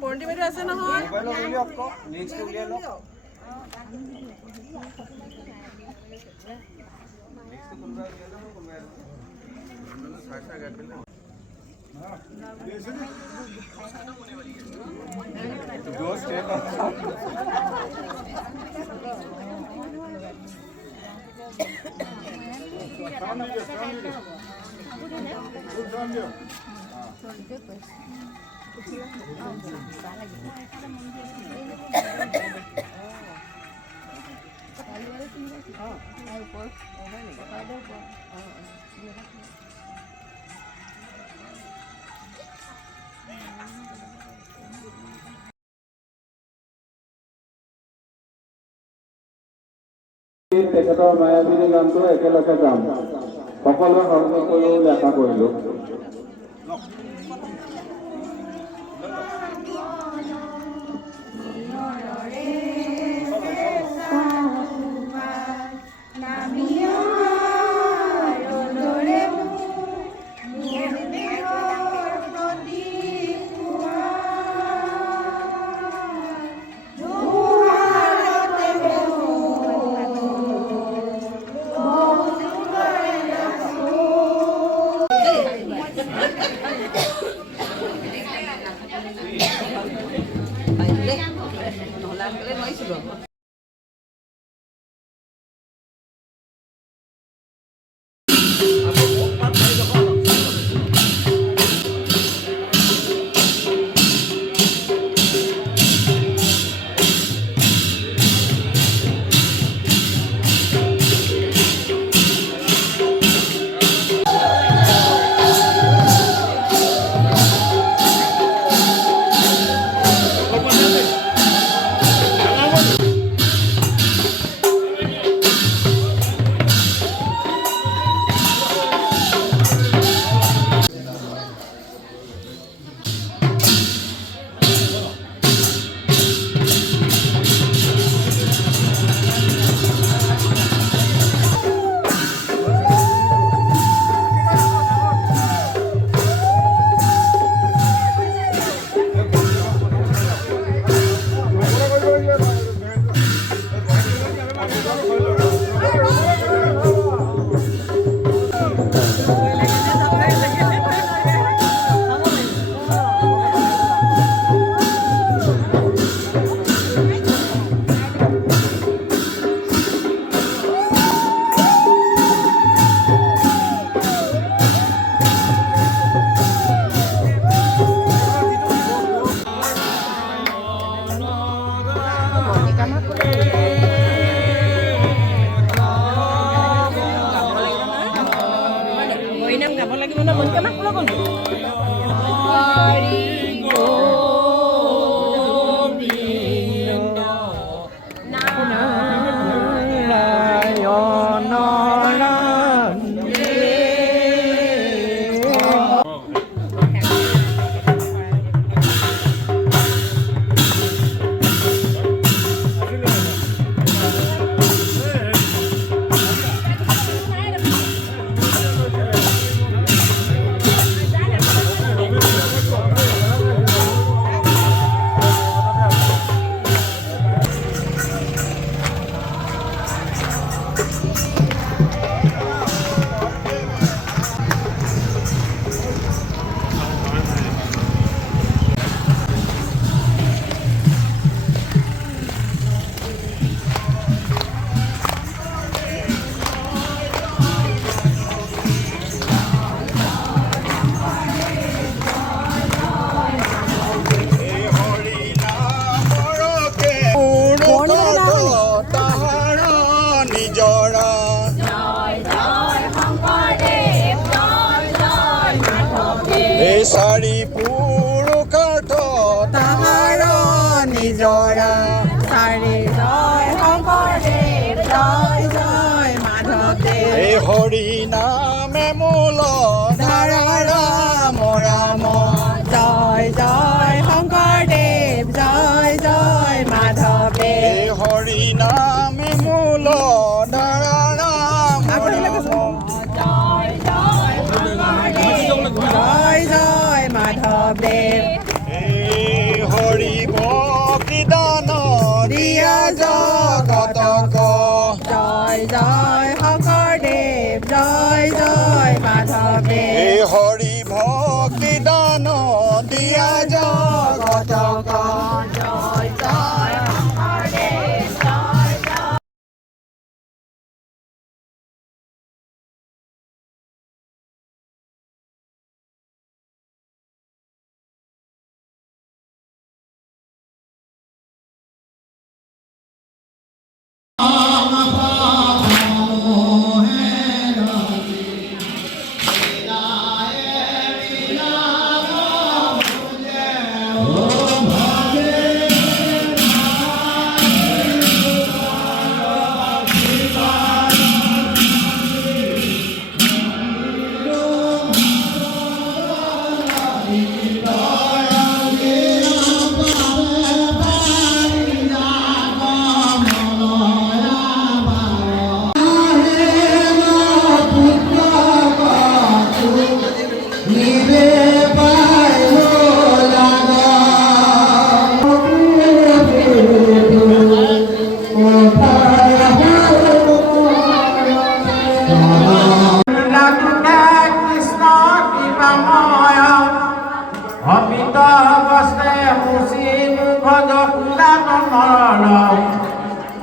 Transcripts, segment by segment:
পণ্টি বাইদেউ আছে নহয় তেখেতৰ মায়াবিনী গানটো একেলগে গাম সকলোৱে সংগ্ৰহ কৰিব বুলি আশা কৰিলোঁ। सारी पुरुषार्थ ताहार নিজৰা सारी जय शंकरदेव जय जय माधवदेव এই হৰি নামে মূল ধাৰাৰ মৰাম जय जय शंकरदेव जय जय माधवदेव এই হৰি নামে মূল ধাৰাৰ মৰাম জয় শংকৰদেৱ জয় জয় মাধৱদেৱ এই হৰি ভক্তি দান দিয়া জগতক জয় জয় শংকৰদেৱ জয় জয়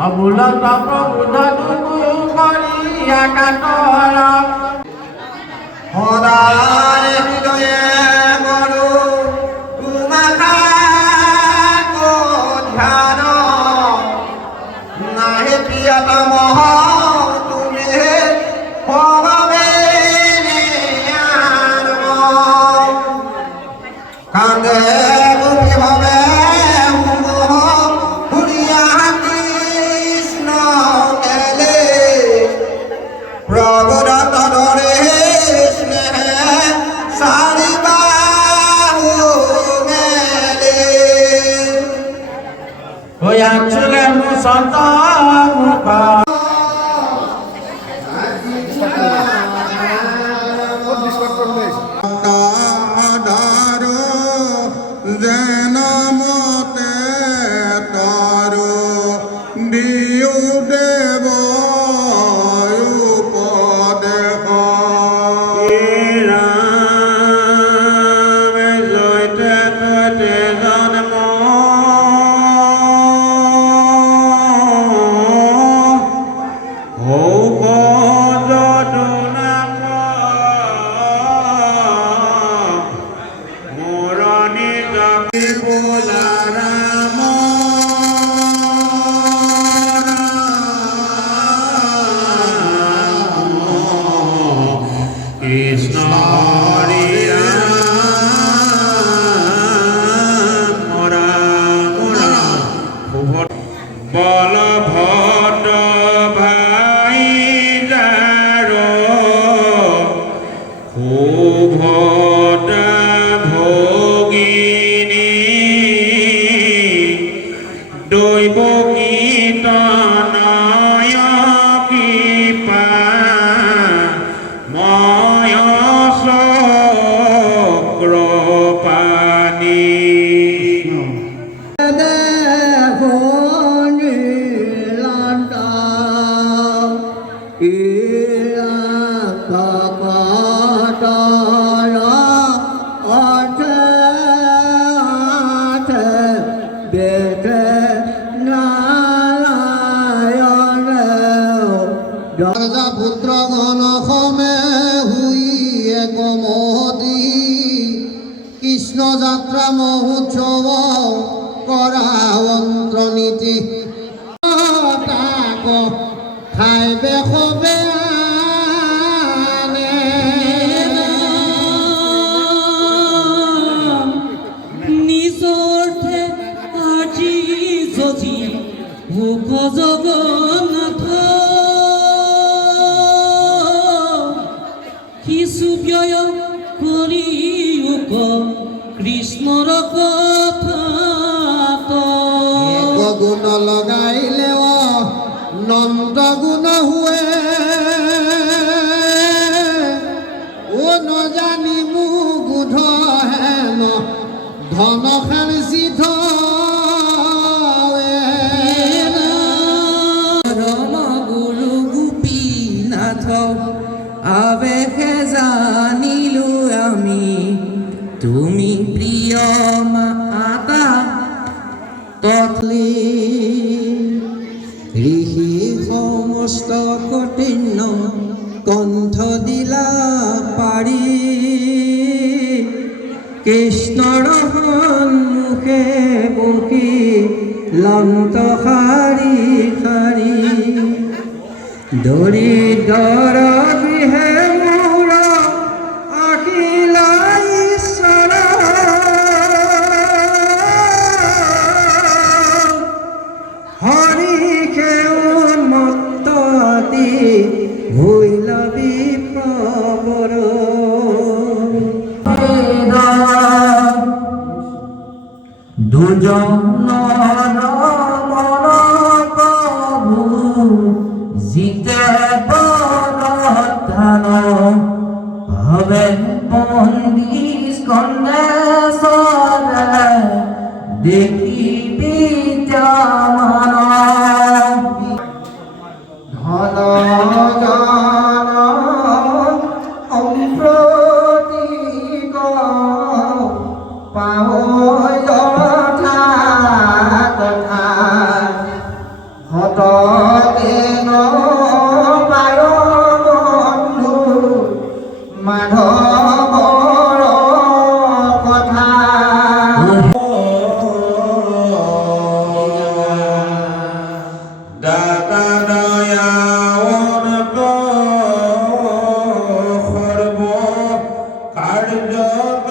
অমূলত প্ৰবোধ কৰিয়া কাতৰ সদায় হৃদয়ে কৰো তোমাক ধ্যান নাহে প্ৰিয়তম তুমি সভাৱে কান্দে পুত্ৰ গণ সমে হুই একমতি কৃষ্ণ যাত্ৰা মহোৎসৱ কৰা অন্ত্ৰণীতি খাই বেশবে নিজৰ্থে আজি যদি ভোক জগন্নাথ কিছু ব্যয় কৰিয়োক কৃষ্ণৰ কথাত গুণ লগাইলে নন্দ গুণ হুৱে ও নজানি মুগুধ হেন ধন খালছি ৰম গুৰু গোপী ঋষি সমস্ত কঠিন্য কণ্ঠ দিলা পাৰি কৃষ্ণৰ সন্মুখে বহি লন্ত শাৰী শাৰী দৰিদ্ৰৰ গৃহে মোৰ আহিলা ঈশ্বৰ হৰি সেউন্মত্ত দি ভৈল বিপ্ৰবৰ দুজনৰ মন প্ৰভু জিতে পৰধান হবে বন্দী স্কন্দেশ্বৰে দেখি বিদ্যমান ধন জন সম্প্ৰতিক পাহৈ যথা কথা হতকে ন পায় বন্ধু মাধৱৰ কথা দাতা দয়াৱন সৰ্ব কাৰ্যত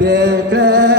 Better